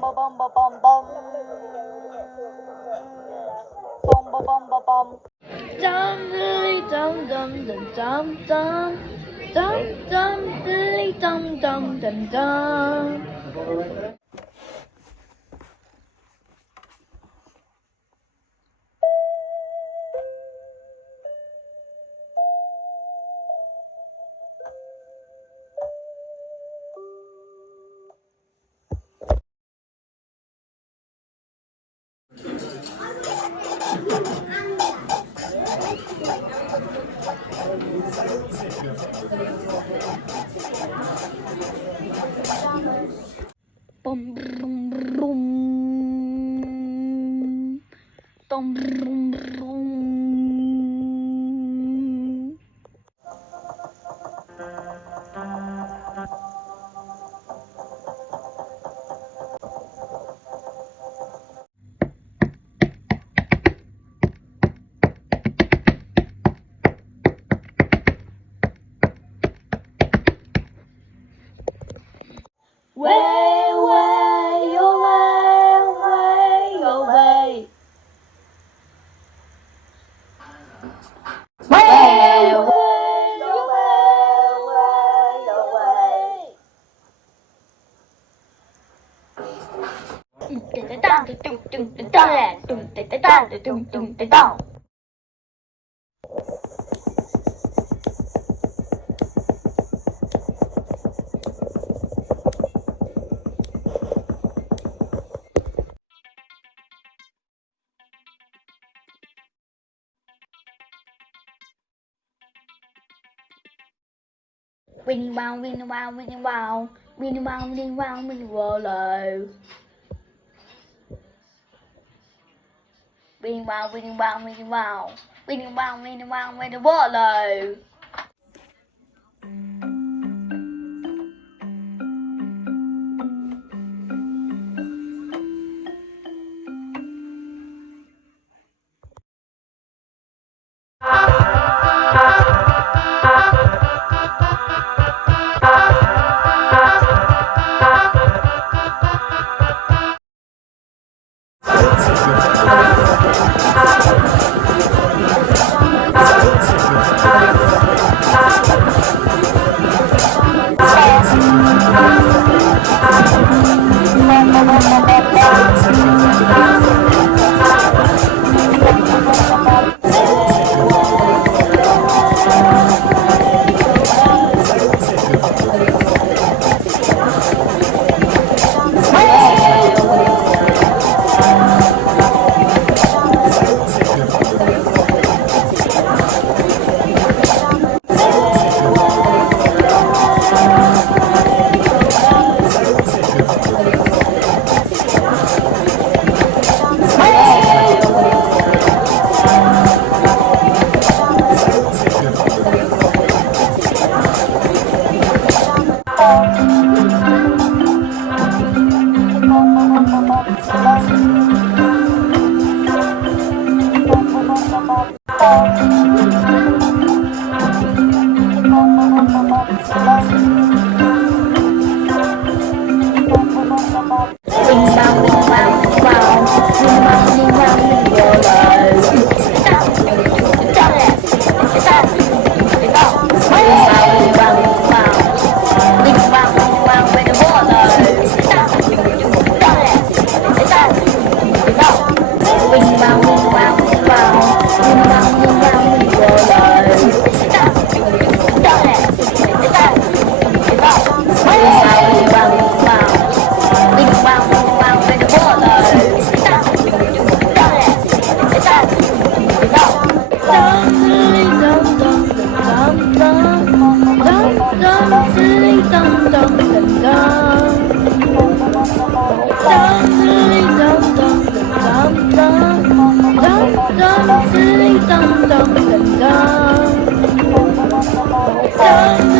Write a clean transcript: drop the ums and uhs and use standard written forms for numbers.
ba bum ba bum bum. Bum ba bum ba bum. Dum dilly dum dum dum dum dum. Dum dum dilly dum dum dum dum. Bum brum brum. Bum brum brum. Way, way, away, away. Way, way, away. Winnie wow, Winnie wow, Winnie wow, Winnie wow, Winnie wow, Winnie wallow. Winnie wow, Winnie wow, Winnie wow, Winnie wow, Winnie wow, Winnie wallow. Dum